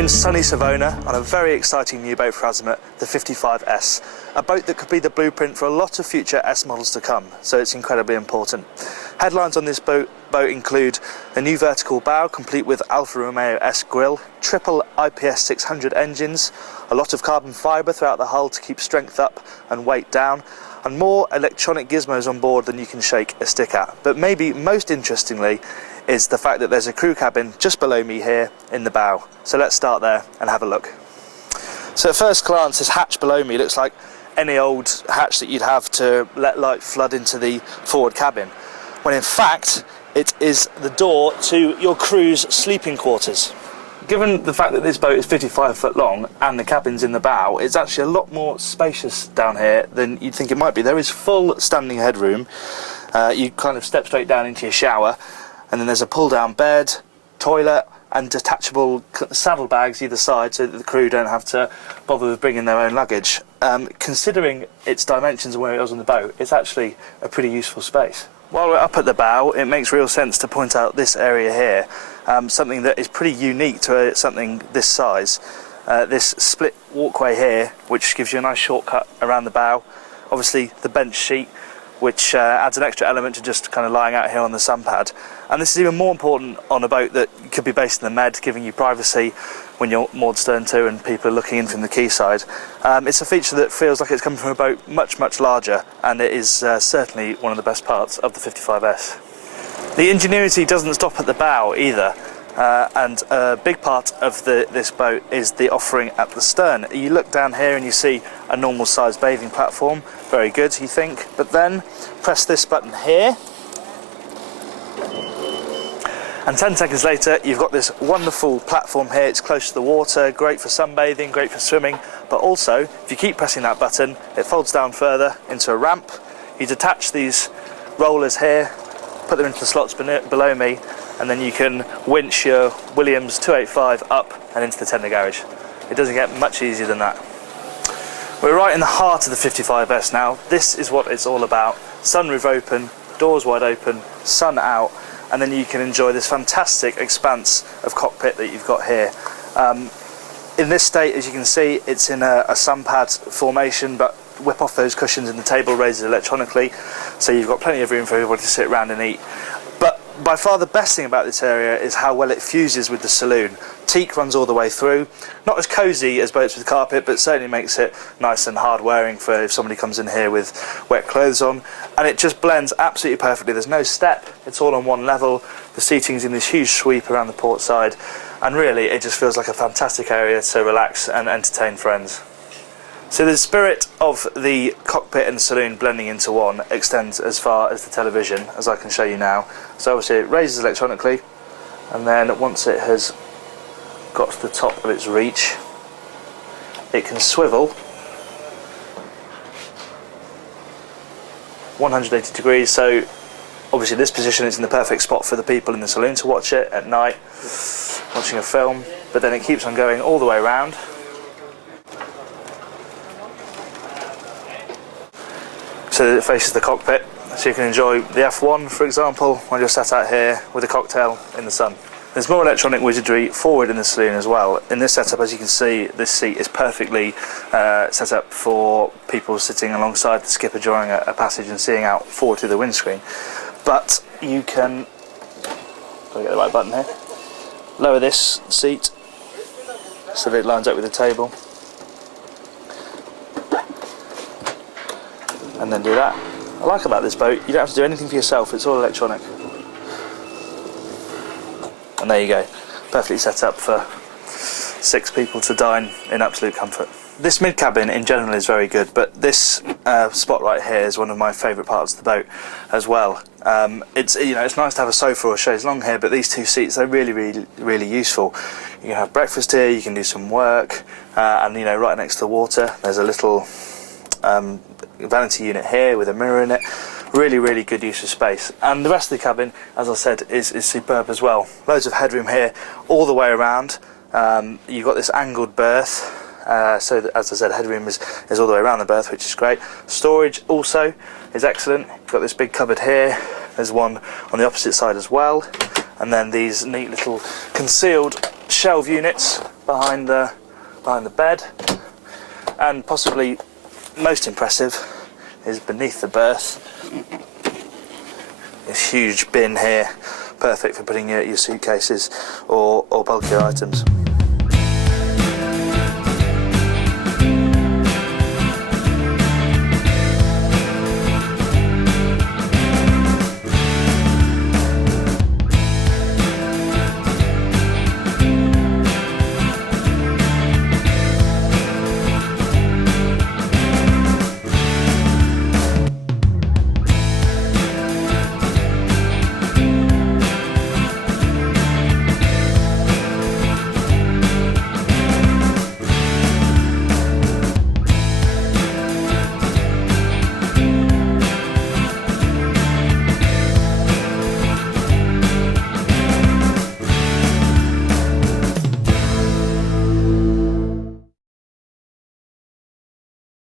We're in sunny Savona on a very exciting new boat for Azimut, the 55S, a boat that could be the blueprint for a lot of future S models to come, so it's incredibly important. Headlines on this boat include a new vertical bow complete with Alfa Romeo S grille, triple IPS 600 engines, a lot of carbon fibre throughout the hull to keep strength up and weight down, and more electronic gizmos on board than you can shake a stick at. But maybe most interestingly is the fact that there's a crew cabin just below me here in the bow. So let's start there and have a look. So at first glance, this hatch below me looks like any old hatch that you'd have to let light flood into the forward cabin, when in fact it is the door to your crew's sleeping quarters. Given the fact that this boat is 55 foot long and the cabin's in the bow, it's actually a lot more spacious down here than you'd think it might be. There is full standing headroom. You kind of step straight down into your shower, and then there's a pull-down bed, toilet, and detachable saddlebags either side so that the crew don't have to bother with bringing their own luggage. Considering its dimensions and where it was on the boat, it's actually a pretty useful space. While we're up at the bow, it makes real sense to point out this area here, something that is pretty unique to something this size. This split walkway here, which gives you a nice shortcut around the bow. Obviously the bench sheet, which adds an extra element to just kind of lying out here on the sun pad. And this is even more important on a boat that could be based in the Med, giving you privacy when you're moored stern to and people are looking in from the quayside. It's a feature that feels like it's coming from a boat much, much larger, and it is certainly one of the best parts of the 55S. The ingenuity doesn't stop at the bow either. And a big part of this boat is the offering at the stern. You look down here and you see a normal sized bathing platform, very good you think, but then press this button here and 10 seconds later you've got this wonderful platform here. It's close to the water, great for sunbathing, great for swimming, but also if you keep pressing that button it folds down further into a ramp. You detach these rollers here, put them into the slots below me, and then you can winch your Williams 285 up and into the tender garage. It doesn't get much easier than that. We're right in the heart of the 55S now. This is what it's all about. Sunroof open, doors wide open, sun out, and then you can enjoy this fantastic expanse of cockpit that you've got here. In this state, as you can see, it's in a sun pad formation, but whip off those cushions and the table raises electronically, so you've got plenty of room for everybody to sit around and eat. But by far the best thing about this area is how well it fuses with the saloon. Teak runs all the way through. Not as cosy as boats with carpet, but certainly makes it nice and hard wearing for if somebody comes in here with wet clothes on. And it just blends absolutely perfectly. There's no step, it's all on one level. The seating's in this huge sweep around the port side. And really, it just feels like a fantastic area to relax and entertain friends. So the spirit of the cockpit and saloon blending into one extends as far as the television, as I can show you now. So obviously it raises electronically, and then once it has got to the top of its reach, it can swivel 180 degrees. So obviously this position is in the perfect spot for the people in the saloon to watch it at night, watching a film, but then it keeps on going all the way around. So that it faces the cockpit, so you can enjoy the F1 for example when you're sat out here with a cocktail in the sun. There's more electronic wizardry forward in the saloon as well. In this setup, as you can see, this seat is perfectly set up for people sitting alongside the skipper during a passage and seeing out forward through the windscreen. But you can, gotta get the right button here, lower this seat so that it lines up with the table. And then do that. I like about this boat, you don't have to do anything for yourself, it's all electronic. And there you go, perfectly set up for 6 people to dine in absolute comfort. This mid-cabin in general is very good, but this spot right here is one of my favourite parts of the boat as well. It's nice to have a sofa or a chaise longue here, but these two seats, they're really useful. You can have breakfast here, you can do some work, and right next to the water there's a little vanity unit here with a mirror in it. Really good use of space, and the rest of the cabin, as I said, is superb as well. Loads of headroom here all the way around. You've got this angled berth, so that, as I said, headroom is all the way around the berth, which is great. Storage also is excellent. You've got this big cupboard here, there's one on the opposite side as well, and then these neat little concealed shelve units behind the bed, and possibly most impressive is beneath the berth. This huge bin here, perfect for putting your suitcases or bulkier items.